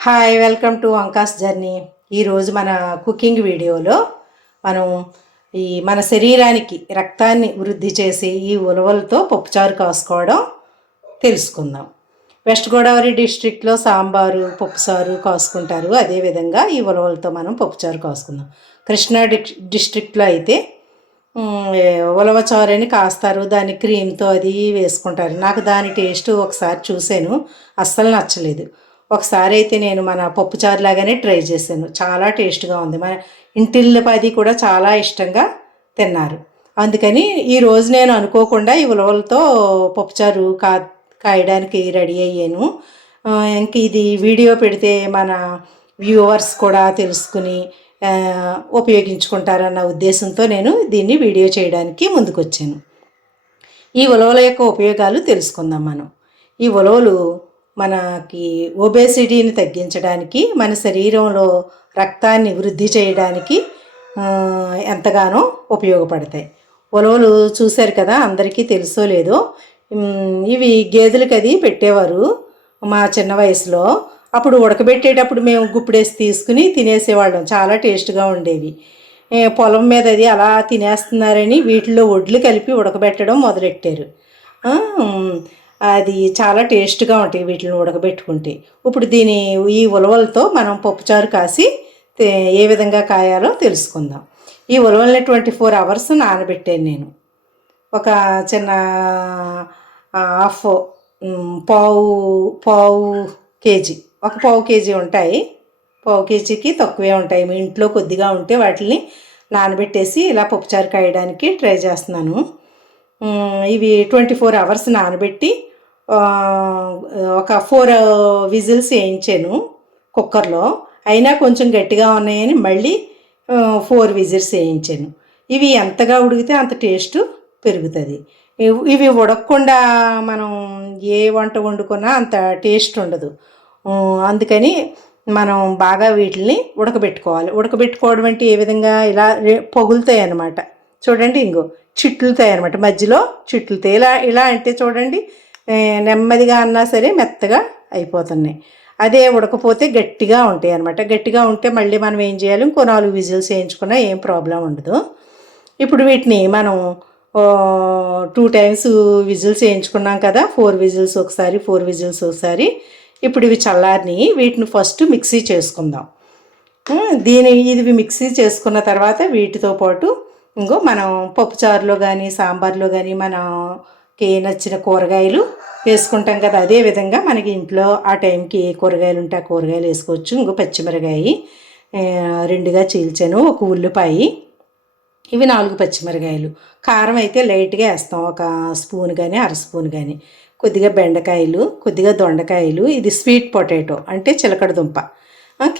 Hi welcome to Ankas journey ఈరోజు మన cooking వీడియోలో మనం ఈ మన శరీరానికి రక్తాన్ని వృద్ధి చేసి ఈ ఉలవలతో పప్పుచారు కాసుకోవడం తెలుసుకుందాం. వెస్ట్ గోదావరి డిస్ట్రిక్ట్లో సాంబారు పప్పుచారు కాసుకుంటారు. అదేవిధంగా ఈ ఉలవలతో మనం పప్పుచారు కాసుకుందాం. కృష్ణా డిక్ డిస్ట్రిక్ట్లో అయితే మ్, ఉలవ అని కాస్తారు. దాన్ని క్రీమ్తో అది వేసుకుంటారు. నాకు దాని టేస్ట్ ఒకసారి చూశాను. అస్సలు నచ్చలేదు. ఒకసారి అయితే నేను మన పప్పుచారు లాగానే ట్రై చేశాను. చాలా టేస్ట్గా ఉంది. మన ఇంటిల్లపది కూడా చాలా ఇష్టంగా తిన్నారు. అందుకని ఈరోజు నేను అనుకోకుండా ఈ ఉలవలతో పప్పుచారు కా కాయడానికి రెడీ అయ్యాను. ఇంక ఇది వీడియో పెడితే మన వ్యూవర్స్ కూడా తెలుసుకుని ఉపయోగించుకుంటారన్న ఉద్దేశంతో నేను దీన్ని వీడియో చేయడానికి ముందుకొచ్చాను. ఈ ఉలవల యొక్క ఉపయోగాలు తెలుసుకుందాం మనం. ఈ ఉలవలు మనకి ఒబేసిటీని తగ్గించడానికి మన శరీరంలో రక్తాన్ని వృద్ధి చేయడానికి ఎంతగానో ఉపయోగపడతాయి. ఉలవలు చూశారు కదా అందరికీ తెలుసో లేదో ఇవి గేదెలకు అది పెట్టేవారు మా చిన్న వయసులో. అప్పుడు ఉడకబెట్టేటప్పుడు మేము గుప్పిడేసి తీసుకుని తినేసేవాళ్ళం చాలా టేస్ట్గా ఉండేవి. పొలం మీద అది అలా తినేస్తున్నారని వీటిలో వడ్లు కలిపి ఉడకబెట్టడం మొదలెట్టారు. అది చాలా టేస్ట్గా ఉంటాయి వీటిని ఉడకబెట్టుకుంటే. ఇప్పుడు దీని ఈ ఉలవలతో మనం పప్పుచారు కాసి ఏ విధంగా కాయాలో తెలుసుకుందాం. ఈ ఉలవల్ని ట్వంటీ ఫోర్ అవర్స్ నానబెట్టాను నేను. ఒక చిన్న హాఫ్ పావు పావు కేజీ. ఒక పావు కేజీ ఉంటాయి. పావు కేజీకి తక్కువే ఉంటాయి. మీ ఇంట్లో కొద్దిగా ఉంటే వాటిని నానబెట్టేసి ఇలా పప్పుచారు కాయడానికి ట్రై చేస్తున్నాను. ఇవి ట్వంటీ ఫోర్ అవర్స్ నానబెట్టి ఒక ఫోర్ విజిల్స్ వేయించాను కుక్కర్లో. అయినా కొంచెం గట్టిగా ఉన్నాయని మళ్ళీ ఫోర్ విజిల్స్ వేయించాను. ఇవి ఎంతగా ఉడికితే అంత టేస్ట్ పెరుగుతుంది. ఇవి ఉడకకుండా మనం ఏ వంట వండుకున్నా అంత టేస్ట్ ఉండదు. అందుకని మనం బాగా వీటిని ఉడకబెట్టుకోవాలి. ఉడకబెట్టుకోవడం అంటే ఏ విధంగా ఇలా పొగులుతాయి అన్నమాట. చూడండి ఇంకో చిట్లుతాయి అనమాట మధ్యలో చిట్లుతాయి. ఇలా ఇలా అంటే చూడండి నెమ్మదిగా అన్నా సరే మెత్తగా అయిపోతున్నాయి. అదే ఉడకపోతే గట్టిగా ఉంటాయి అనమాట గట్టిగా ఉంటే మళ్ళీ మనం ఏం చేయాలి? ఇంకో నాలుగు విజిల్స్ వేయించుకున్నా ఏం ప్రాబ్లం ఉండదు. ఇప్పుడు వీటిని మనం టూ టైమ్స్ విజిల్స్ వేయించుకున్నాం కదా ఫోర్ విజిల్స్ ఒకసారి ఫోర్ విజిల్స్ ఒకసారి. ఇప్పుడు ఇవి చల్లారిని వీటిని ఫస్ట్ మిక్సీ చేసుకుందాం. దీని ఇది మిక్సీ చేసుకున్న తర్వాత వీటితో పాటు ఇంకో మనం పప్పుచారులో కానీ సాంబార్లో కానీ మనకి నచ్చిన కూరగాయలు వేసుకుంటాం కదా. అదే విధంగా మనకి ఇంట్లో ఆ టైంకి ఏ కూరగాయలు ఉంటే ఆ కూరగాయలు వేసుకోవచ్చు. ఇంకో పచ్చిమిరకాయ రెండుగా చీల్చాను. ఒక ఉల్లిపాయ ఇవి నాలుగు పచ్చిమిరకాయలు. కారం అయితే లైట్గా వేస్తాం. ఒక స్పూన్ కానీ అర స్పూన్ కానీ కొద్దిగా బెండకాయలు కొద్దిగా దొండకాయలు. ఇది స్వీట్ పొటాటో అంటే చిలకడ దుంప.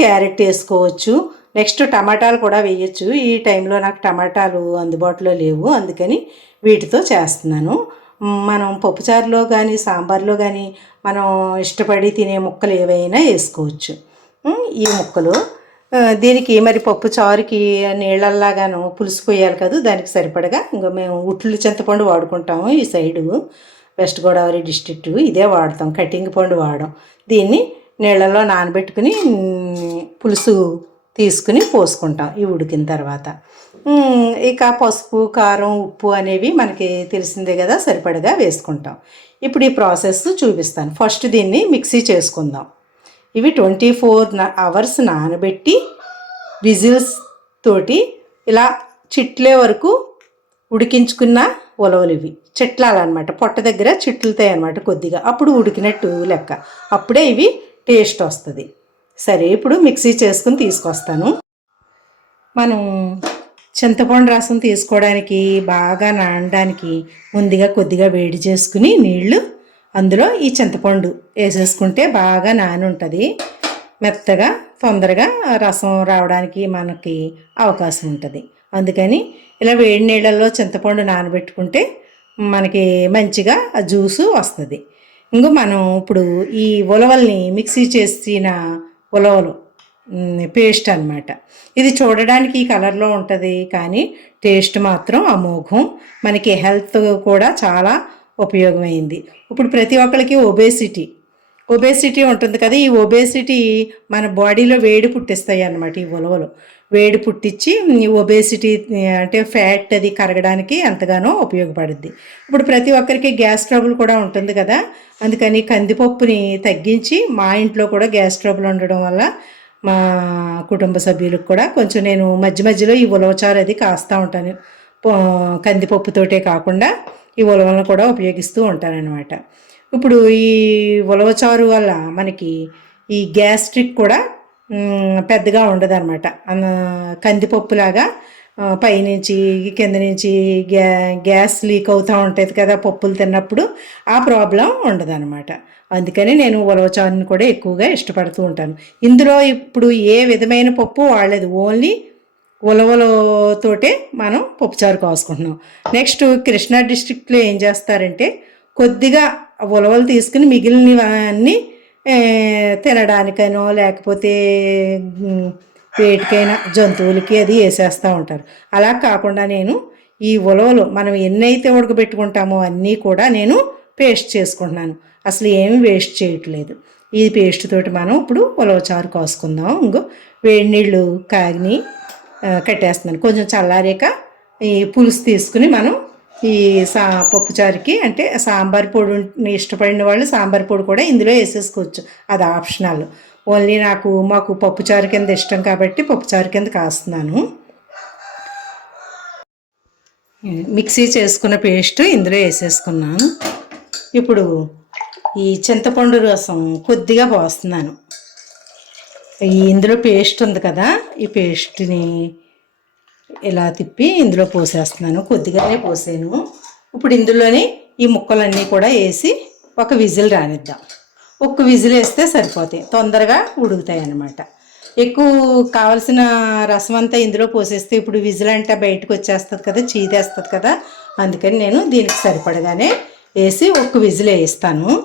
క్యారెట్ వేసుకోవచ్చు. నెక్స్ట్ టమాటాలు కూడా వేయచ్చు. ఈ టైంలో నాకు టమాటాలు అందుబాటులో లేవు. అందుకని వీటితో చేస్తున్నాను. మనం పప్పుచారులో కానీ సాంబార్లో కానీ మనం ఇష్టపడి తినే ముక్కలు ఏవైనా వేసుకోవచ్చు. ఈ ముక్కలు దీనికి మరి పప్పు చారుకి నీళ్ళల్లాగాను పులుసు పోయాలి కదా దానికి సరిపడగా ఇంకా మేము ఉట్లు చింతపండు వాడుకుంటాము ఈ సైడు. వెస్ట్ గోదావరి డిస్ట్రిక్ట్ ఇదే వాడతాం కటింగ్ పండు వాడడం దీన్ని నీళ్ళలో నానబెట్టుకుని పులుసు తీసుకుని పోసుకుంటాం ఈ ఉడికిన తర్వాత. ఇక పసుపు కారం ఉప్పు అనేవి మనకి తెలిసిందే కదా సరిపడగా వేసుకుంటాం. ఇప్పుడు ఈ ప్రాసెస్ చూపిస్తాను. ఫస్ట్ దీన్ని మిక్సీ చేసుకుందాం. ఇవి ట్వంటీ ఫోర్ అవర్స్ నానబెట్టి విజిల్స్ తోటి ఇలా చిట్లే వరకు ఉడికించుకున్న ఉలవలు ఇవి. చిట్లాలన్నమాట. పొట్ట దగ్గర చిట్లుతాయి అనమాట కొద్దిగా. అప్పుడు ఉడికినట్టు లెక్క. అప్పుడే ఇవి టేస్ట్ వస్తుంది. సరే ఇప్పుడు మిక్సీ చేసుకుని తీసుకొస్తాను. మనం చింతపండు రసం తీసుకోవడానికి బాగా నానడానికి ముందుగా కొద్దిగా వేడి చేసుకుని నీళ్ళు అందులో ఈ చింతపండు వేసేసుకుంటే బాగా నాని ఉంటుంది మెత్తగా తొందరగా రసం రావడానికి మనకి అవకాశం ఉంటుంది. అందుకని ఇలా వేడి నీళ్ళల్లో చింతపండు నానబెట్టుకుంటే మనకి మంచిగా ఆ జ్యూసు వస్తుంది. ఇంకో మనం ఇప్పుడు ఈ ఉలవల్ని మిక్సీ చేసిన ఉలవలు పేస్ట్ అన్నమాట. ఇది చూడడానికి ఈ కలర్లో ఉంటుంది కానీ టేస్ట్ మాత్రం అమోఘం. మనకి హెల్త్ కూడా చాలా ఉపయోగమైంది. ఇప్పుడు ప్రతి ఒక్కరికి ఒబేసిటీ ఒబేసిటీ ఉంటుంది కదా ఈ ఒబేసిటీ మన బాడీలో వేడి పుట్టిస్తాయి అన్నమాట ఈ ఉలవలు. వేడి పుట్టించి ఈ ఒబేసిటీ అంటే ఫ్యాట్ అది కరగడానికి ఎంతగానో ఉపయోగపడుద్ది. ఇప్పుడు ప్రతి ఒక్కరికి గ్యాస్ ట్రబుల్ కూడా ఉంటుంది కదా అందుకని కందిపప్పుని తగ్గించి మా ఇంట్లో కూడా గ్యాస్ ట్రబుల్ ఉండడం వల్ల మా కుటుంబ సభ్యులకు కూడా కొంచెం నేను మధ్య మధ్యలో ఈ ఉలవచారు అది కాస్తూ ఉంటాను. కందిపప్పుతోటే కాకుండా ఈ ఉలవలను కూడా ఉపయోగిస్తూ ఉంటానన్నమాట. ఇప్పుడు ఈ ఉలవచారు వల్ల మనకి ఈ గ్యాస్ట్రిక్ కూడా పెద్దగా ఉండదన్నమాట. కందిపప్పులాగా పైనుంచి కింద నుంచి గ్యా గ్యాస్ లీక్ అవుతూ ఉంటుంది కదా పప్పులు తిన్నప్పుడు ఆ ప్రాబ్లం ఉండదన్నమాట. అందుకని నేను ఉలవచారుని కూడా ఎక్కువగా ఇష్టపడుతూ ఉంటాను. ఇందులో ఇప్పుడు ఏ విధమైన పప్పు వాడలేదు. ఓన్లీ ఉలవలతోటే మనం పప్పుచారు కాసుకుంటున్నాం. నెక్స్ట్ కృష్ణా డిస్ట్రిక్ట్లో ఏం చేస్తారంటే కొద్దిగా ఉలవలు తీసుకుని మిగిలినవన్నీ తినడానికైనా లేకపోతే వేటికైనా జంతువులకి అది వేసేస్తూ ఉంటారు. అలా కాకుండా నేను ఈ ఉలవలు మనం ఎన్నైతే ఉడకబెట్టుకుంటామో అన్నీ కూడా నేను పేస్ట్ చేసుకుంటున్నాను. అసలు ఏమి వేస్ట్ చేయట్లేదు. ఈ పేస్ట్ తోటి మనం ఇప్పుడు ఉలవచారు కోసుకుందాం. ఇంకో వేడి నీళ్ళు కాగిని కట్టేస్తున్నాను. కొంచెం చల్లారాక ఈ పులుసు తీసుకుని మనం ఈ సా పప్పుచారుకి అంటే సాంబార్ పొడి ఇష్టపడిన వాళ్ళు సాంబార్ పొడి కూడా ఇందులో వేసేసుకోవచ్చు. అది ఆప్షనల్. ఓన్లీ నాకు మాకు పప్పుచారు కింద ఇష్టం కాబట్టి పప్పుచారు కింద కాస్తున్నాను. మిక్సీ చేసుకున్న పేస్ట్ ఇందులో వేసేసుకున్నాను. ఇప్పుడు ఈ చింతపండు రసం కొద్దిగా పోస్తున్నాను. ఈ ఇందులో పేస్ట్ ఉంది కదా ఈ పేస్ట్ని ఇలా తిప్పి ఇందులో పోసేస్తున్నాను. కొద్దిగానే పోసాను. ఇప్పుడు ఇందులోనే ఈ ముక్కలన్నీ కూడా వేసి ఒక విజిల్ రానిద్దాం. ఒక్క విజిల్ వేస్తే సరిపోతాయి. తొందరగా ఉడుకుతాయి అన్నమాట. ఎక్కువ కావలసిన రసం అంతా ఇందులో పోసేస్తే ఇప్పుడు విజిల్ అంటే బయటకు వచ్చేస్తుంది కదా చీదేస్తుంది కదా. అందుకని నేను దీనికి సరిపడగానే వేసి ఒక్క విజిల్ వేస్తాను.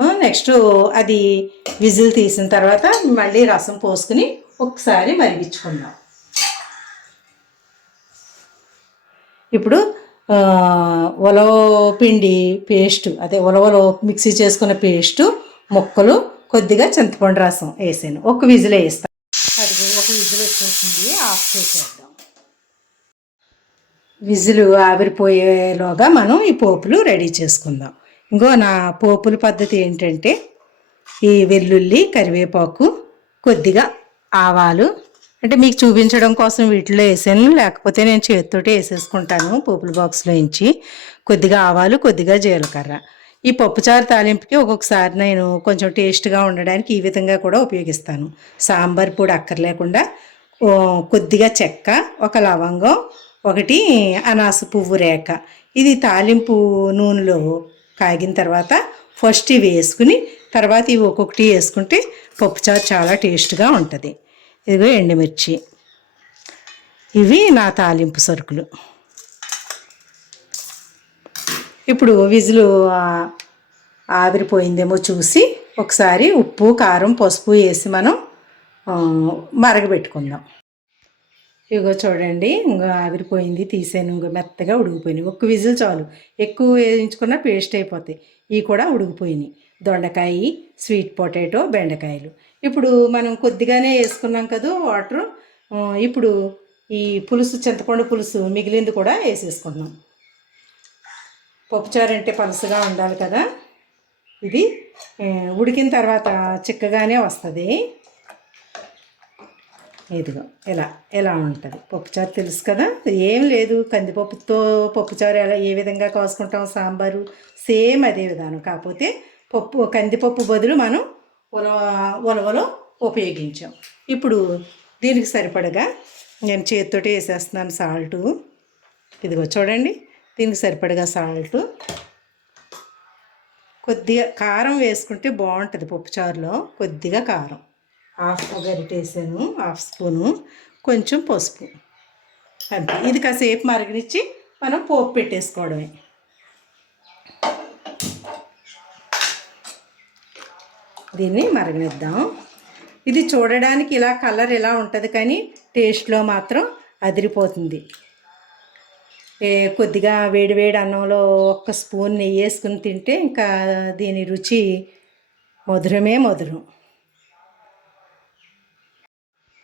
నెక్స్ట్ అది విజిల్ తీసిన తర్వాత మళ్ళీ రసం పోసుకుని ఒకసారి మరిగించుకుందాం. ఇప్పుడు ఉలవ పిండి పేస్ట్ అదే ఉలవలో మిక్సీ చేసుకున్న పేస్టు ముక్కలు కొద్దిగా చింతపండు రసం వేసాను. ఒక విజిల్ వేస్తాను అది ఒక విజిల్ వచ్చేసింది. ఆఫ్ చేసేద్దాం. విజిలు ఆవిరిపోయేలోగా మనం ఈ పోపులు రెడీ చేసుకుందాం. ఇంకో నా పోపుల పద్ధతి ఏంటంటే ఈ వెల్లుల్లి కరివేపాకు కొద్దిగా ఆవాలు అంటే మీకు చూపించడం కోసం వీటిలో వేసాను. లేకపోతే నేను చేతితోటి వేసేసుకుంటాను పోపుల బాక్స్లో ఇంచి కొద్దిగా ఆవాలు కొద్దిగా జీలకర్ర. ఈ పప్పుచారు తాలింపుకి ఒక్కొక్కసారి నేను కొంచెం టేస్ట్గా ఉండడానికి ఈ విధంగా కూడా ఉపయోగిస్తాను. సాంబార్ పొడి అక్కర్లేకుండా. కొద్దిగా చెక్క ఒక లవంగం ఒకటి అనాస పువ్వు రేఖ ఇది తాలింపు నూనెలో కాగిన తర్వాత ఫస్ట్ ఇవి వేసుకుని తర్వాత ఇవి ఒక్కొక్కటి వేసుకుంటే పప్పుచారు చాలా టేస్ట్గా ఉంటుంది. ఇదిగో ఎండుమిర్చి. ఇవి నా తాలింపు సరుకులు. ఇప్పుడు విజులు ఆవిరిపోయిందేమో చూసి ఒకసారి ఉప్పు కారం పసుపు వేసి మనం మరగబెట్టుకుందాం. ఇగో చూడండి ఇంకా ఆవిరిపోయింది తీసాను ఇంకో మెత్తగా ఉడిగిపోయినాయి ఒక్క విజిల్ చాలు. ఎక్కువ వేయించుకున్న పేస్ట్ అయిపోతాయి. ఇవి కూడా ఉడికిపోయినాయి. దొండకాయ స్వీట్ పొటాటో బెండకాయలు. ఇప్పుడు మనం కొద్దిగానే వేసుకున్నాం కదా వాటర్ ఇప్పుడు ఈ పులుసు చింతపండు పులుసు మిగిలింది కూడా వేసేసుకుంటున్నాం పప్పుచారు అంటే పలుసుగా ఉండాలి కదా. ఇది ఉడికిన తర్వాత చిక్కగానే వస్తుంది. ఇదిగో ఇలా ఎలా ఉంటుంది. పప్పుచారు తెలుసు కదా? ఏం లేదు కందిపప్పుతో పప్పుచారు ఎలా ఏ విధంగా కాసుకుంటాం? సాంబారు సేమ్ అదే విధానం. కాకపోతే పప్పు కందిపప్పు బదులు మనం ఉలవ ఉలవలో ఉపయోగించాం. ఇప్పుడు దీనికి సరిపడగా నేను చేతితోటి వేసేస్తున్నాను సాల్టు. ఇదిగో చూడండి దీనికి సరిపడగా సాల్టు. కొద్దిగా కారం వేసుకుంటే బాగుంటుంది పప్పుచారులో కొద్దిగా కారం. హాఫ్ గరిట వేసాను హాఫ్ స్పూను. కొంచెం పసుపు. అంతే. ఇది కాసేపు మరగనిచ్చి మనం పోపు పెట్టేసుకోవడమే. దీన్ని మరగనిద్దాం ఇది చూడడానికి ఇలా కలర్ ఇలా ఉంటుంది కానీ టేస్ట్లో మాత్రం అదిరిపోతుంది. కొద్దిగా వేడివేడి అన్నంలో ఒక్క స్పూన్ నెయ్యి వేసుకుని తింటే ఇంకా దీని రుచి మధురమే మధురం.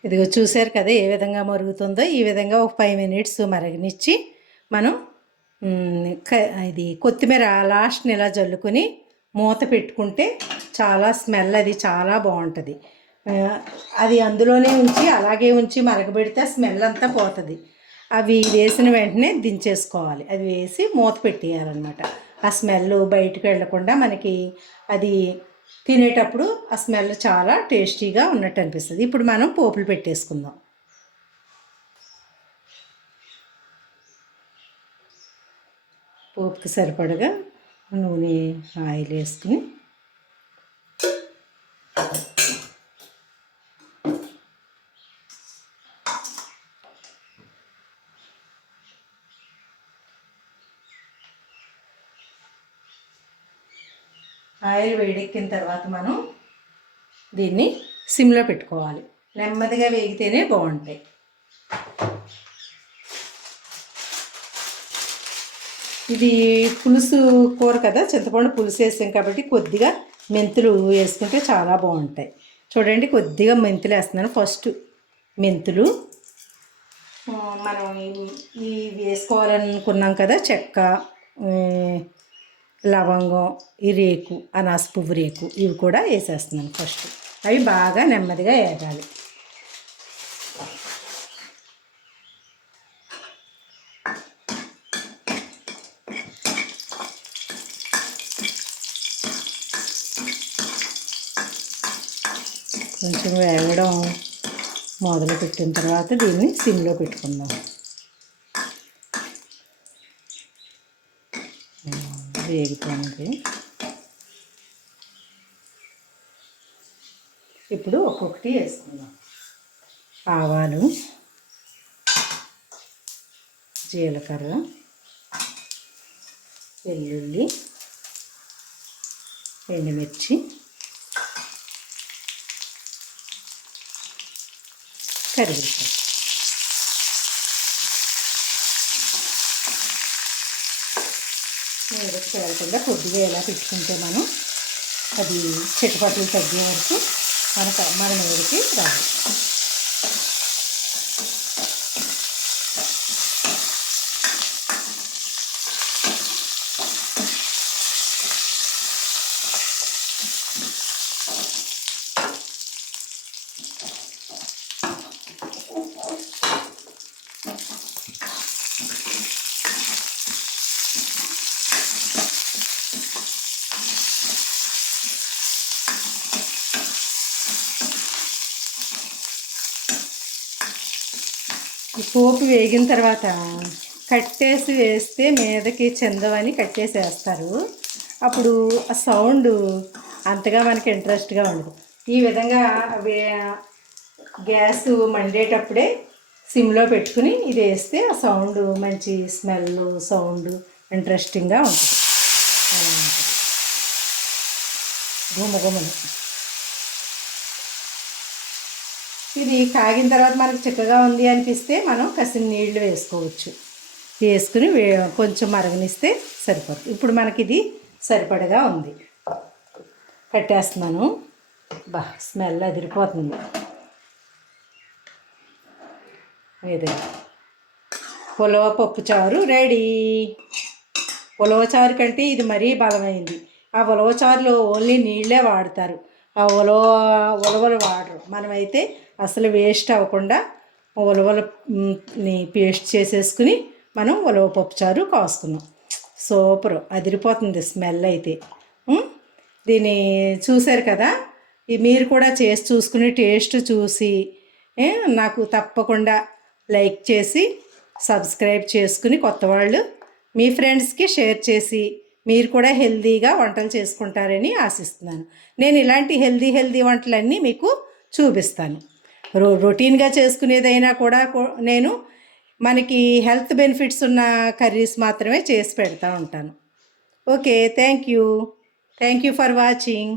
ఇదిగో చూశారు కదా ఏ విధంగా మరుగుతుందో? ఈ విధంగా ఒక ఫైవ్ మినిట్స్ మరగనిచ్చి మనం క- ఇది కొత్తిమీర లాస్ట్ని ఇలా జల్లుకొని మూత పెట్టుకుంటే చాలా స్మెల్ అది చాలా బాగుంటుంది. అది అందులోనే ఉంచి అలాగే ఉంచి మరగబెడితే ఆ స్మెల్ అంతా పోతుంది. అవి వేసిన వెంటనే దించేసుకోవాలి. అది వేసి మూత పెట్టేయాలన్నమాట. ఆ స్మెల్ బయటకు వెళ్ళకుండా మనకి అది తినేటప్పుడు ఆ స్మెల్ చాలా టేస్టీగా ఉన్నట్టు అనిపిస్తుంది. ఇప్పుడు మనం పోపులు పెట్టేసుకుందాం. పోపుకి సరిపడగా నూనె ఆయిల్ వేసుకుని ఆయిల్ వేడెక్కిన తర్వాత మనం దీన్ని సిమ్లో పెట్టుకోవాలి. నెమ్మదిగా వేగితేనే బాగుంటాయి. ఇది పులుసు కూర కదా చింతపండు పులుసు వేసాం కాబట్టి కొద్దిగా మెంతులు వేసుకుంటే చాలా బాగుంటాయి. చూడండి కొద్దిగా మెంతులు వేస్తున్నాను. ఫస్ట్ మెంతులు. మనం ఇవి వేసుకోవాలనుకున్నాం కదా చెక్క లవంగం ఈ రేకు అనాస పువ్వు రేకు ఇవి కూడా వేసేస్తున్నాను ఫస్ట్. అవి బాగా నెమ్మదిగా వేగాలి కొంచెం వేగడం మొదలు పెట్టిన తర్వాత దీన్ని సిమ్లో పెట్టుకుందాం. వేగుతుంది ఇప్పుడు ఒక్కొక్కటి వేసుకుందాం. ఆవాలు జీలకర్ర వెల్లుల్లి ఎండుమిర్చి కరివేపాకు నీడకు తేలకుండా కొద్దిగా ఎలా పెట్టుకుంటే మనం అది చిట్టుపట్లు తగ్గే వరకు మన మన నీడికి రాదు ఈ పోపు వేగిన తర్వాత కట్టేసి వేస్తే మీదకి చెందవని కట్టేసేస్తారు. అప్పుడు ఆ సౌండ్ అంతగా మనకి ఇంట్రెస్ట్గా ఉండదు. ఈ విధంగా గ్యాస్ మండేటప్పుడే సిమ్లో పెట్టుకుని ఇది వేస్తే ఆ సౌండ్ మంచి స్మెల్ సౌండ్ ఇంట్రెస్టింగ్గా ఉంటుంది. అలా ఉంటుంది. గుమగుమలు. ఇది కాగిన తర్వాత మనకు చిక్కగా ఉంది అనిపిస్తే మనం కసిన నీళ్ళు వేసుకోవచ్చు. వేసుకుని వే కొంచెం మరగనిస్తే సరిపోతుంది. ఇప్పుడు మనకి ఇది సరిపడగా ఉంది. కట్టేస్తున్నాను. బా స్మెల్ అదిరిపోతుంది. ఇది. ఉలవ పప్పు చారు రెడీ. ఉలవ చారు కంటే ఇది మరీ బలమైంది. ఆ ఉలవ చారులో ఓన్లీ నీళ్ళే వాడతారు. ఉలవ ఉలవలు వాడరు. మనమైతే అసలు వేస్ట్ అవ్వకుండా ఉలవలని ని పేస్ట్ చేసేసుకుని మనం ఉలవ పప్పు చారు కాసుకున్నాం సూపర్. అదిరిపోతుంది స్మెల్ అయితే. దీన్ని చూశారు కదా? ఈ మీరు కూడా చేసి చూసుకుని టేస్ట్ చూసి నాకు తప్పకుండా లైక్ చేసి సబ్స్క్రైబ్ చేసుకుని కొత్త వాళ్ళు మీ ఫ్రెండ్స్కి షేర్ చేసి మీరు కూడా హెల్తీగా వంటలు చేసుకుంటారని ఆశిస్తున్నాను. నేను ఇలాంటి హెల్దీ హెల్దీ వంటలన్నీ మీకు చూపిస్తాను. రో రొటీన్గా చేసుకునేదైనా కూడా నేను మనకి హెల్త్ బెనిఫిట్స్ ఉన్న కర్రీస్ మాత్రమే చేసి పెడతా ఉంటాను. Okay thank you thank you for watching.